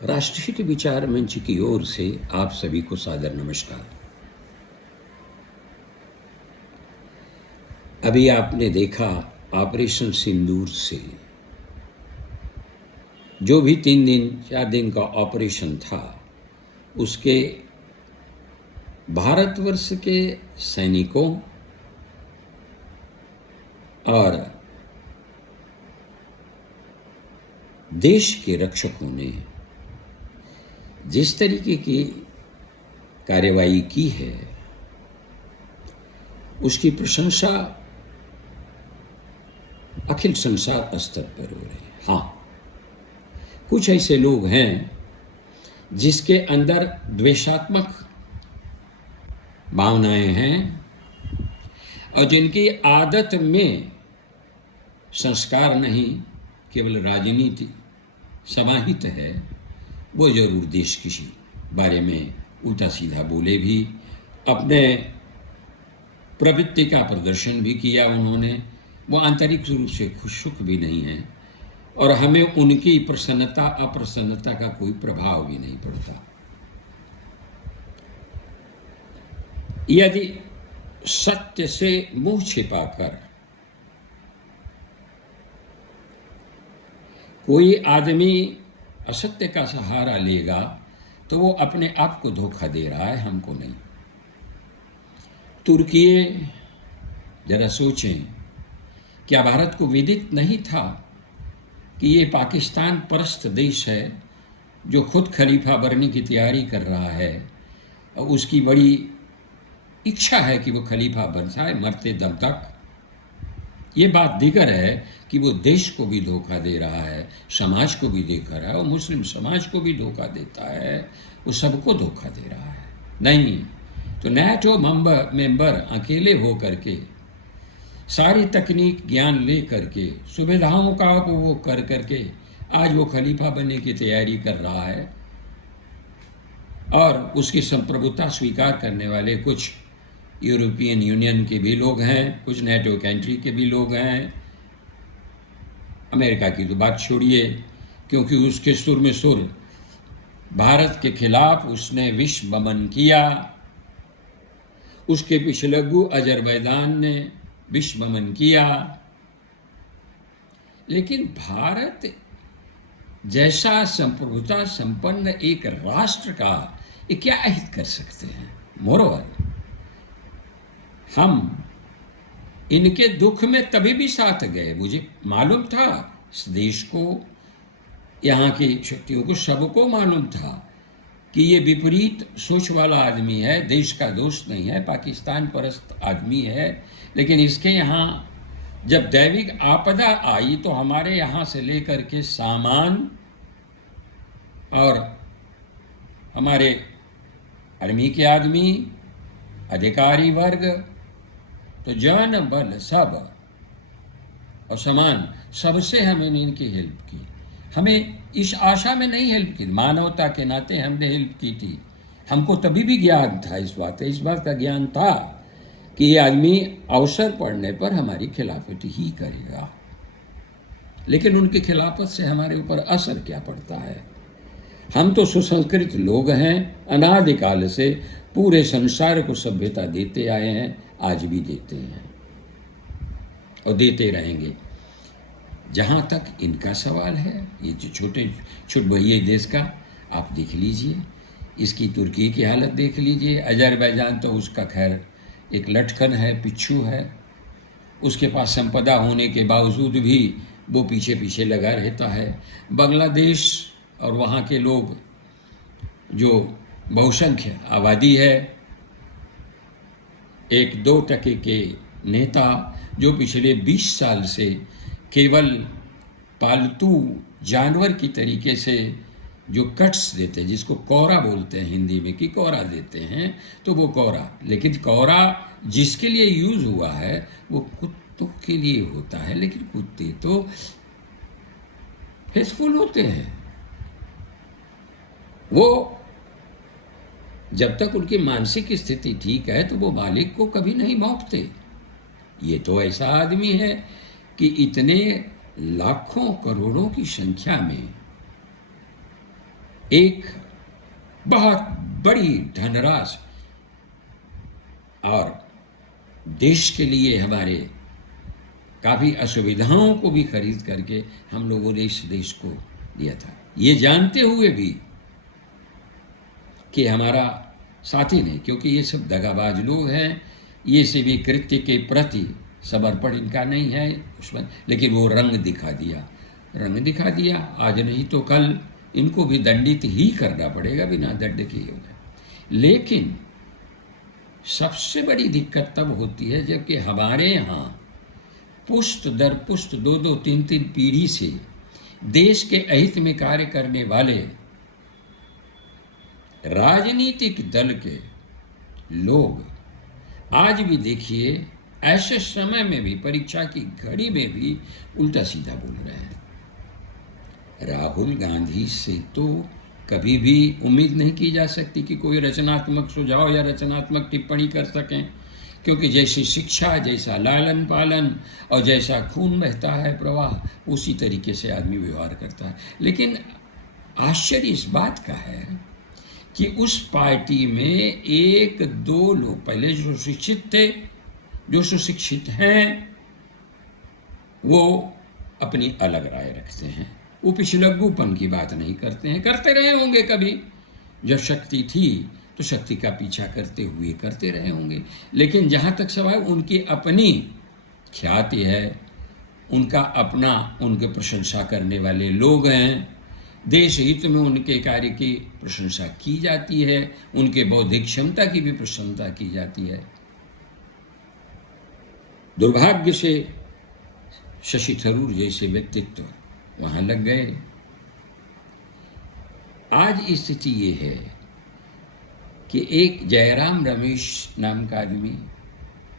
राष्ट्रहित विचार मंच की ओर से आप सभी को सादर नमस्कार। अभी आपने देखा ऑपरेशन सिंदूर से जो भी 3 दिन 4 दिन का ऑपरेशन था, उसके भारतवर्ष के सैनिकों और देश के रक्षकों ने जिस तरीके की कार्यवाही की है, उसकी प्रशंसा अखिल संसार स्तर पर हो रही है। हाँ, कुछ ऐसे लोग हैं जिसके अंदर द्वेषात्मक भावनाएं हैं और जिनकी आदत में संस्कार नहीं, केवल राजनीति समाहित है, वो जरूर देश के बारे में उल्टा सीधा बोले भी, अपने प्रवृत्ति का प्रदर्शन भी किया उन्होंने। वो आंतरिक रूप से खुश भी नहीं है और हमें उनकी प्रसन्नता अप्रसन्नता का कोई प्रभाव भी नहीं पड़ता। यदि सत्य से मुंह छिपाकर कोई आदमी असत्य का सहारा लेगा तो वो अपने आप को धोखा दे रहा है, हमको नहीं। तुर्की, जरा सोचें, क्या भारत को विदित नहीं था कि ये पाकिस्तान परस्त देश है जो खुद खलीफा बनने की तैयारी कर रहा है और उसकी बड़ी इच्छा है कि वो खलीफा बन जाए मरते दम तक। ये बात दीगर है कि वो देश को भी धोखा दे रहा है, समाज को भी देख रहा है और मुस्लिम समाज को भी धोखा देता है, वो सबको धोखा दे रहा है। नहीं तो नेटो मेंबर अकेले हो करके, सारी तकनीक ज्ञान ले करके, सुविधाओं का उपभोग कर करके आज वो खलीफा बनने की तैयारी कर रहा है और उसकी संप्रभुता स्वीकार करने वाले कुछ यूरोपियन यूनियन के भी लोग हैं, कुछ नेटो कंट्री के भी लोग हैं। अमेरिका की तो बात छोड़िए, क्योंकि उसके सुर में सुर भारत के खिलाफ उसने विश्व दमन किया। उसके पिछलग्गू अजरबैजान ने विश्व दमन किया। लेकिन भारत जैसा संप्रभुता संपन्न एक राष्ट्र का ये क्या अहित कर सकते हैं? मोरोवर, हम इनके दुख में तभी भी साथ गए। मुझे मालूम था, इस देश को, यहाँ की शक्तियों को, सबको मालूम था कि ये विपरीत सोच वाला आदमी है, देश का दोस्त नहीं है, पाकिस्तान परस्त आदमी है। लेकिन इसके यहाँ जब दैविक आपदा आई तो हमारे यहाँ से लेकर के सामान और हमारे आर्मी के आदमी, अधिकारी वर्ग, तो जन बल सब और समान सबसे हमने इनकी हेल्प की। हमें इस आशा में नहीं हेल्प की, मानवता के नाते हमने हेल्प की थी। हमको तभी भी ज्ञान था, इस बात का ज्ञान था कि ये आदमी अवसर पड़ने पर हमारी खिलाफत ही करेगा। लेकिन उनकी खिलाफत से हमारे ऊपर असर क्या पड़ता है? हम तो सुसंस्कृत लोग हैं, अनादिकाल से पूरे संसार को सभ्यता देते आए हैं, आज भी देते हैं और देते रहेंगे। जहाँ तक इनका सवाल है, ये जो छोटे भैया देश का, आप देख लीजिए, इसकी तुर्की की हालत देख लीजिए। अजरबैजान तो उसका खैर एक लटकन है, पिच्छू है, उसके पास संपदा होने के बावजूद भी वो पीछे पीछे लगा रहता है। बांग्लादेश और वहाँ के लोग जो बहुसंख्य आबादी है, 1-2% के नेता जो पिछले 20 साल से केवल पालतू जानवर की तरीके से जो कट्स देते हैं, जिसको कौरा बोलते हैं हिंदी में, कि कौरा देते हैं, तो वो कौरा, लेकिन कौरा जिसके लिए यूज हुआ है वो कुत्तों के लिए होता है। लेकिन कुत्ते तो फेथफुल होते हैं, वो जब तक उनकी मानसिक स्थिति ठीक है तो वो मालिक को कभी नहीं भौंकते। ये तो ऐसा आदमी है कि इतने लाखों करोड़ों की संख्या में एक बहुत बड़ी धनराशि और देश के लिए हमारे काफ़ी असुविधाओं को भी खरीद करके हम लोगों ने इस देश को दिया था, ये जानते हुए भी कि हमारा साथी नहीं, क्योंकि ये सब दगाबाज लोग हैं, ये सभी कृत्य के प्रति समर्पण इनका नहीं है उसमें, लेकिन वो रंग दिखा दिया, आज नहीं तो कल इनको भी दंडित ही करना पड़ेगा, बिना दंड के होगा। लेकिन सबसे बड़ी दिक्कत तब होती है जबकि हमारे यहाँ पुष्ट दर पुष्ट 2-2, 3-3 पीढ़ी से देश के अहित में कार्य करने वाले राजनीतिक दल के लोग आज भी देखिए ऐसे समय में भी, परीक्षा की घड़ी में भी उल्टा सीधा बोल रहे हैं। राहुल गांधी से तो कभी भी उम्मीद नहीं की जा सकती कि कोई रचनात्मक सुझाव या रचनात्मक टिप्पणी कर सकें, क्योंकि जैसी शिक्षा, जैसा लालन पालन और जैसा खून बहता है प्रवाह, उसी तरीके से आदमी व्यवहार करता है। लेकिन आश्चर्य इस बात का है कि उस पार्टी में 1-2 लोग पहले जो शिक्षित थे, जो सुशिक्षित हैं, वो अपनी अलग राय रखते हैं, वो पिछलग्गूपन की बात नहीं करते हैं, करते रहे होंगे कभी जब शक्ति थी तो शक्ति का पीछा करते हुए करते रहे होंगे। लेकिन जहाँ तक सवाल, उनकी अपनी ख्याति है, उनका अपना, उनके प्रशंसा करने वाले लोग हैं, देश हित में उनके कार्य की प्रशंसा की जाती है, उनके बौद्धिक क्षमता की भी प्रशंसा की जाती है। दुर्भाग्य से शशि थरूर जैसे व्यक्तित्व वहाँ लग गए। आज स्थिति ये है कि एक जयराम रमेश नाम का आदमी,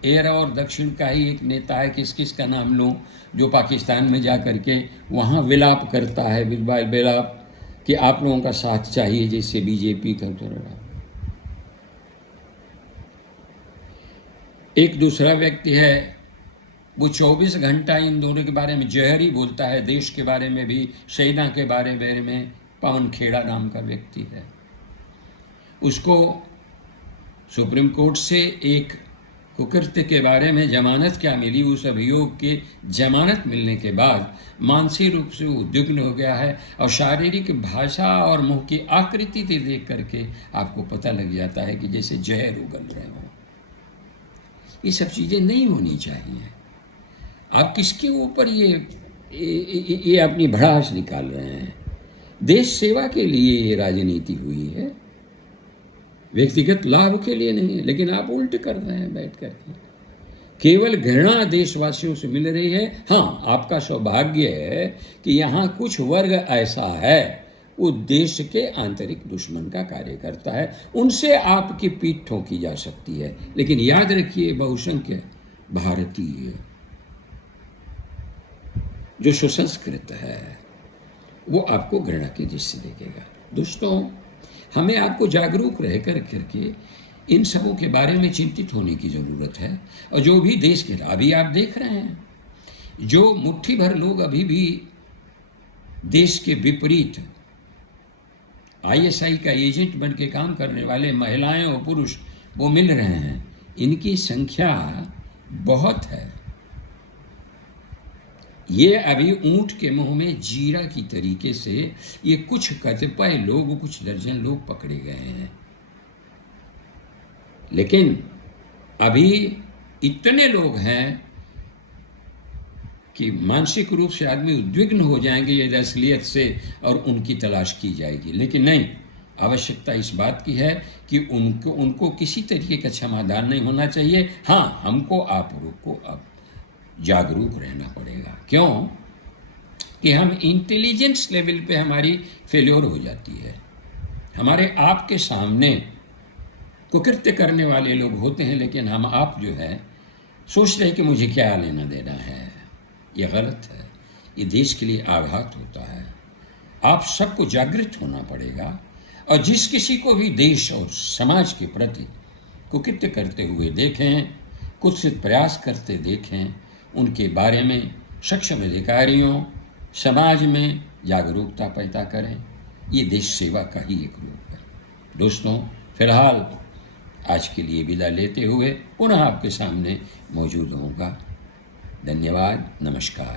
एरा और दक्षिण का ही एक नेता है, किस का नाम लूँ, जो पाकिस्तान में जा करके वहाँ विलाप करता है, विलाप कि आप लोगों का साथ चाहिए जैसे बीजेपी का रहा। एक दूसरा व्यक्ति है, वो 24 घंटा इन दोनों के बारे में जहर ही बोलता है, देश के बारे में भी, सेना के बारे में। पवन खेड़ा नाम का व्यक्ति है, उसको सुप्रीम कोर्ट से एक कुकृत्य के बारे में जमानत क्या मिली, उस अभियोग के जमानत मिलने के बाद मानसिक रूप से उद्विग्न हो गया है, और शारीरिक भाषा और मुंह की आकृति से देख करके आपको पता लग जाता है कि जैसे जहर उगल रहे हो। ये सब चीज़ें नहीं होनी चाहिए। आप किसके ऊपर ये अपनी भड़ास निकाल रहे हैं? देश सेवा के लिए ये राजनीति हुई है, व्यक्तिगत लाभ के लिए नहीं है। लेकिन आप उल्ट कर रहे हैं बैठ करके, केवल घृणा देशवासियों से मिल रही है। हाँ, आपका सौभाग्य है कि यहाँ कुछ वर्ग ऐसा है वो देश के आंतरिक दुश्मन का कार्य करता है, उनसे आपकी पीठ ठोकी जा सकती है। लेकिन याद रखिए, बहुसंख्य भारतीय जो सुसंस्कृत है वो आपको घृणा की दृष्टि देखेगा। दोस्तों, हमें आपको जागरूक रह करके इन सबों के बारे में चिंतित होने की ज़रूरत है। और जो भी देश के, अभी आप देख रहे हैं, जो मुट्ठी भर लोग अभी भी देश के विपरीत ISI का एजेंट बन के काम करने वाले महिलाएं और पुरुष वो मिल रहे हैं, इनकी संख्या बहुत है। ये अभी ऊंट के मुंह में जीरा की तरीके से ये कुछ कतिपय लोग, कुछ दर्जन लोग पकड़े गए हैं। लेकिन अभी इतने लोग हैं कि मानसिक रूप से आदमी उद्विग्न हो जाएंगे ये असलियत से, और उनकी तलाश की जाएगी। लेकिन नहीं, आवश्यकता इस बात की है कि उनको किसी तरीके का क्षमादान नहीं होना चाहिए। हाँ, हमको आप लोग को अब जागरूक रहना पड़ेगा। क्यों? कि हम इंटेलिजेंस लेवल पे हमारी फेल्योर हो जाती है। हमारे आप के सामने कुकृत्य करने वाले लोग होते हैं, लेकिन हम आप जो है सोचते हैं कि मुझे क्या लेना देना है। ये गलत है, ये देश के लिए आघात होता है। आप सबको जागृत होना पड़ेगा, और जिस किसी को भी देश और समाज के प्रति कुकृत्य करते हुए देखें, कुत्सित प्रयास करते देखें, उनके बारे में सक्षम अधिकारियों, समाज में जागरूकता पैदा करें। ये देश सेवा का ही एक रूप है। दोस्तों, फिलहाल आज के लिए विदा लेते हुए पुनः आपके सामने मौजूद होऊंगा। धन्यवाद, नमस्कार।